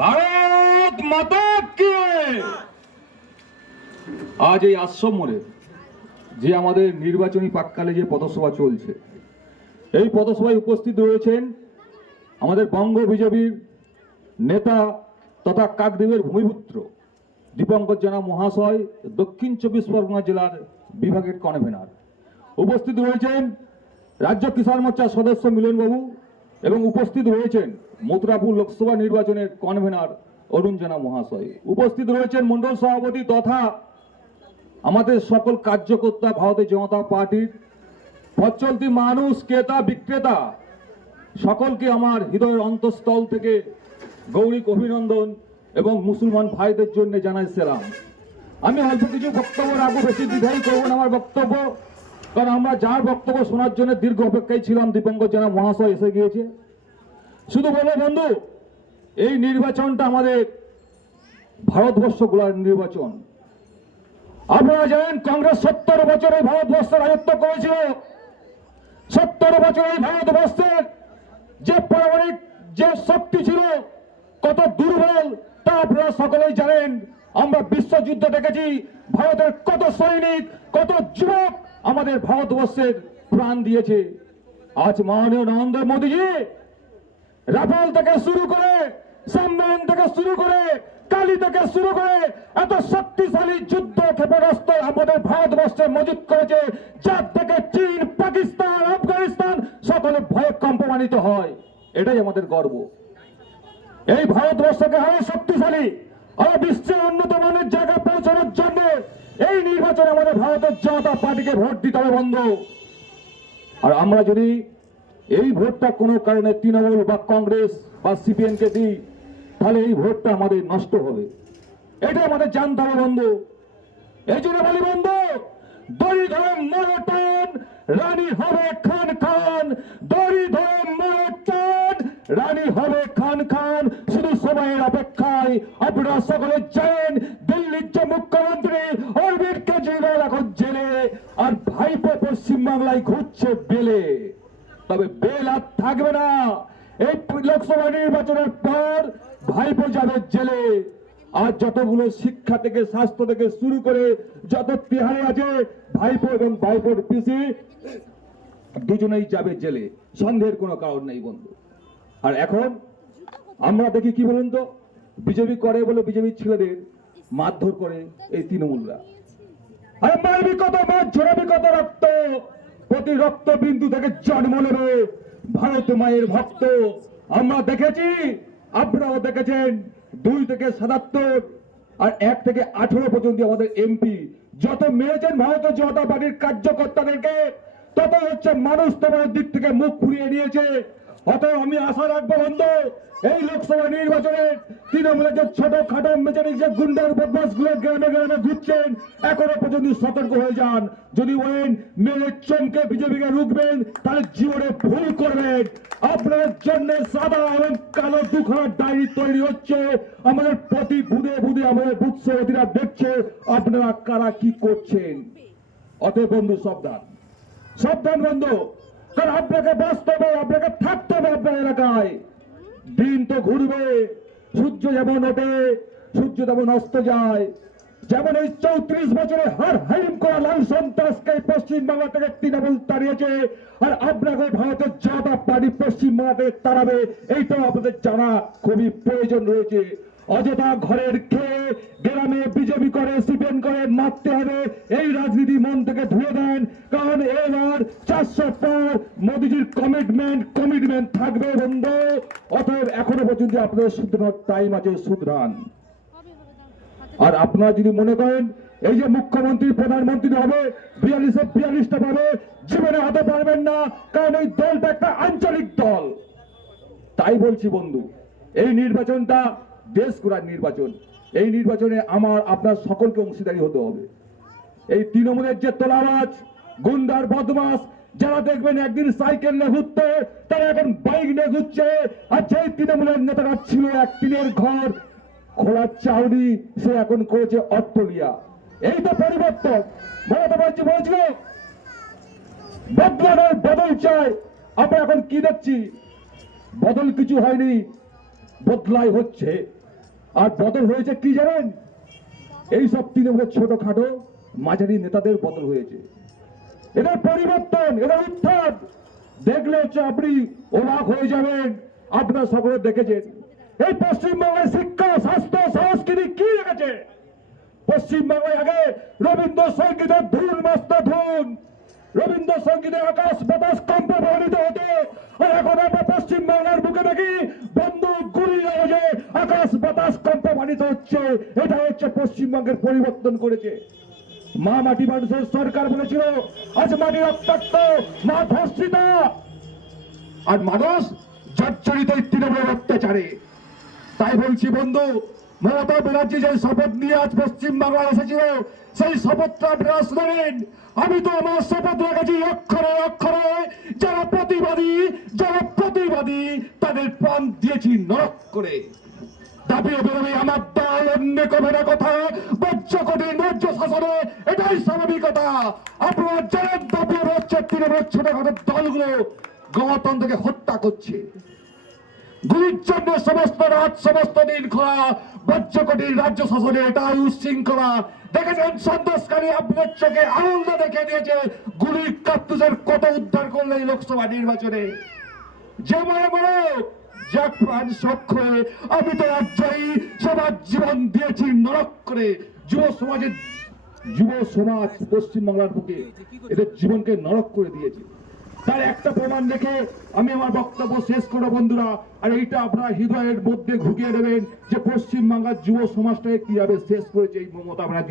ভারত মাতা কি। আজ এই আশ্রম মোড়ে যে আমাদের নির্বাচনী প্রাক্কালে যে পথসভা চলছে, এই পথসভায় উপস্থিত রয়েছেন আমাদের বঙ্গ বিজেপির নেতা তথা কাকদ্বীপের ভূমিপুত্র দীপঙ্কর জানা মহাশয়, দক্ষিণ 24 পরগনা জেলার বিভাগের কনভেনার। উপস্থিত রয়েছেন রাজ্য কিষাণ মোর্চার সদস্য মিলনবাবু এবং উপস্থিত রয়েছেন মথুরাপুর লোকসভা নির্বাচনের কনভেনার অরুণ জানা মহাশয়। উপস্থিত রয়েছেন মন্ডল সভাপতি তথা আমাদের সকল কার্যকর্তা ভারতীয় জনতা পার্টির পথ চলতি মানুষ, ক্রেতা বিক্রেতা, সকলকে আমার হৃদয়ের অন্তঃস্থল থেকে গৌরিক অভিনন্দন এবং মুসলমান ভাইদের জন্য জানাই সালাম। আমি অল্প কিছু বক্তব্য রাখবো, বেশি দ্বিধাই করবো না আমার বক্তব্য, কারণ আমরা যার বক্তব্য শোনার জন্য দীর্ঘ অপেক্ষায় ছিলাম, দীপঙ্কর জানা মহাশয় এসে গিয়েছে। শুধু বলো বন্ধু, এই নির্বাচনটা আমাদের ভারতবর্ষ গুলার নির্বাচন। আপনারা জানেন কংগ্রেস 70 বছর এই ভারতবর্ষে রাজত্ব করেছিল। 70 বছর এই ভারতবর্ষের যে পারমাণবিক যে শক্তি ছিল কত দুর্বল তা আপনারা সকলেই জানেন। আমরা বিশ্বযুদ্ধ দেখেছি, ভারতের কত সৈনিক কত যুবক আমাদের ভারতবর্ষের প্রাণ দিয়েছে। আজ মাননীয় নরেন্দ্র মোদীজি রাফাল থেকে শুরু করে, সম্মেলন থেকে শুরু করে, কালি থেকে শুরু করে এত শক্তিশালী যুদ্ধ ক্ষেপণাস্ত্র আমাদের ভারতবর্ষে মজুত করেছে, যার থেকে চীন, পাকিস্তান, আফগানিস্তান সকলে ভয়ে কম্পমানিত হয়। এটাই আমাদের গর্ব। এই ভারতবর্ষকে আরো শক্তিশালী, আরো বিশ্বের উন্নত মানের জায়গায় পৌঁছানোর জন্য এই নির্বাচনে আমাদের ভারতের জনতা পার্টিকে ভোট দিতে হবে বন্ধু। আর আমরা যদি এই ভোটটা কোনো কারণে তৃণমূল বা কংগ্রেস বা সিপিএম কে দিই, তাহলে এই ভোটটা আমাদের নষ্ট হবে। এটা আমাদের জানতে হবে বন্ধু। এই জন্য বলি বন্ধু, দড়ি ধরে মরটান রানী হবে খান খান, দড়ি ধরে মরটান রানী হবে খান খান। শুধু সময়ের অপেক্ষায় আপনারা সকলে জানেন দিল্লির যে মুখ্যমন্ত্রী অরবিন্দ কেজরিওয়াল এখন জেলে, আর ভাইপো পশ্চিমবাংলায় ঘুরছে বেলে। তবে বেল আর থাকবে না। এই লোকসভা নির্বাচনের পর ভাইপো যাবে জেলে। আর যতগুলো শিক্ষা থেকে স্বাস্থ্য থেকে শুরু করে যত তিহারে আছে, ভাইপো এবং ভাইপোর পিসি দুজনেই যাবে জেলে, সন্দেহের কোনো কারণ নেই বন্ধু। আর এখন আমরা দেখি কি বলুন তো, বিজেপি করে বলে বিজেপির ছেলেদের মারধর করে এই তৃণমূলরা। আরে মারবি কত, মার ঝরাবি কত রক্ত, প্রতি রক্ত বিন্দু থেকে জন্ম নেবে ভারত মায়ের ভক্ত। আমরা দেখেছি, আপনারাও দেখেছেন, 2 থেকে 77 আর 1 থেকে 18 পর্যন্ত আমাদের এমপি যত মেরেছেন ভারতীয় জনতা পার্টির কার্যকর্তাদেরকে, তত হচ্ছে মানুষ তোমার দিক থেকে মুখ ফুরিয়ে নিয়েছে। অতএব আমি আশা রাখবো বন্ধু, এই লোকসভা নির্বাচনে তৃণমূলের যে ছোট খাটো মেচারি যে গুন্ডার বদমাস গুলো গ্রামে গ্রামে ঘুরছেন, এখনো পর্যন্ত সতর্ক হয়ে যান। যদি ওয়েন মেরে চমকে বিজেপিকে রুখবেন, তাহলে জীবনে ভুল করবেন। আপনার জন্য সাদা এবং কালো দুখানা ডায়েরি তৈরি হচ্ছে, আমাদের প্রতি বুধে বুধে আমাদের বুথ সভাপতিরা দেখছে আপনারা কারা কি করছেন। অতএব বন্ধু সাবধান, সাবধান বন্ধু, কারণ আপনাকে বাঁচতে হবে, আপনাকে থাকতে হবে আপনার এলাকায়। দিন তো ঘুরবে, সূর্য যেমন ওঠে সূর্য তেমন অস্ত যায়। যেমন এই 34 বছরে হার হাইম করা লাল সন্ত্রাসকে পশ্চিমবাংলা থেকে তৃণমূল তাড়িয়েছে, আর আপনাকে ভারতের জনতা পার্টি পশ্চিমবাংলা থেকে তাড়াবে, এইটাও আপনাদের জানা খুবই প্রয়োজন রয়েছে। অযথা ঘরের খেয়ে গ্রামে বিজেপি করে সিপিএম করে মারতে হবে, এই রাজনীতি মন থেকে ধুয়ে দেন। কারণ এবার 400 পর মোদীজির কমিটমেন্ট থাকবে বন্ধু। অতএব এখনো পর্যন্ত আপনাদের শুধরানোর টাইম আছে, শুধরান। আর আপনারা যদি মনে করেন এই যে মুখ্যমন্ত্রী প্রধানমন্ত্রী হবে 42টা পাবে, জীবনে হতে পারবেন না, কারণ এই দলটা একটা আঞ্চলিক দল। তাই বলছি বন্ধু, এই নির্বাচনটা দেশ গড়ার নির্বাচন। এই নির্বাচনে আমার আপনার সকলকে অংশীদারি হতে হবে। এই তৃণমূলের যে তোলাবাজ গুন্ডার বদমাস যারা দেখবেন একদিন সাইকেল নিয়ে ঘুরতে, তারা এখন বাইক নিয়ে ঘুরছে। আর যেই তৃণমূলের নেতারা ছিল এক টিনের ঘর খোলার চাউনি, সে এখন করেছে অট্টলিয়া। এই তো পরিবর্তন। মমতা ব্যানার্জি বলেছিল বদলানোর বদল চাই। আমরা এখন কি দেখছি? বদল কিছু হয়নি, বদলাই হচ্ছে। আর বদল হয়েছে কি জানেন? এই সব তৃণমূলের ছোটখাটো মাঝারি নেতাদের বদল হয়েছে। এদের পরিবর্তন, এদের উত্থান দেখলে হচ্ছে আপনি অবাক হয়ে যাবেন। আপনারা সকলে দেখেছেন এই পশ্চিমবাংলায় শিক্ষা, স্বাস্থ্য, সংস্কৃতি কি রেখেছে। পশ্চিমবাংলায় আগে রবীন্দ্রসঙ্গীতের ধুন, মস্ত ধুন, রবীন্দ্রসঙ্গীতের আকাশ বাতাস কম্প প্রভাবিত হতো। আর এখন আমরা পশ্চিমবাংলার বুকে দেখি বন্দুক গুলি আওয়াজে আকাশ বাতাস কম্প প্রভাবিত হচ্ছে। এটা হচ্ছে পশ্চিমবঙ্গের পরিবর্তন করেছে। মা মাটি মানুষের সরকার বলেছিল আজ মাটি রক্তাক্ত, মা ধর্ষিতা, আর মানুষ জর্জরিত তৃণমূলের অত্যাচারে। তাই বলছি বন্ধু, মমতা ব্যানার্জি যে শপথ নিয়ে আজ পশ্চিমবাংলায় এসেছিল সেই শপথটা আপনারা শুনেন। আমি তো আমার শপথ রেখেছি অক্ষরে অক্ষরে, যারা প্রতিবাদী তাদের প্রাণ দিয়েছি নরক করে। দাবিয়ে বেরোবে আমার দল, অন্য কবে কথা বজ্র কঠিন রাজ্য শাসনে, এটাই স্বাভাবিকতা। আপনারা যারা দাবিয়ে বেরোচ্ছে তৃণমূলের ছোটখাটো দলগুলো গণতন্ত্রকে হত্যা করছে। গুলির জন্য সমস্ত রাত সমস্ত দিন খোলা, বজ্র কঠিন রাজ্য শাসনে এটাই উচ্ছৃঙ্খলা। দেখেছেন সন্ত্রাসকারী আপনার চোখে আঙুল দেখে দিয়েছে গুলির কাপ্তুসের কত উদ্ধার করলে এই লোকসভা নির্বাচনে। যে মনে মনে যা প্রাণ সক্ষ, আমি তো রাজ্যই সমাজ জীবন দিয়েছি নরক করে। যুব সমাজ পশ্চিমবাংলার বুকে এদের জীবনকে নরক করে দিয়েছে। তার একটা প্রমাণ রেখে আমি আমার বক্তব্য শেষ করব বন্ধুরা। আর এইটা আপনারা হৃদয়ের মধ্যে ঢুকিয়ে দেবেন যে পশ্চিমবাংলার যুব সমাজটাকে কিভাবে শেষ করেছে এই মমতা ব্যানার্জি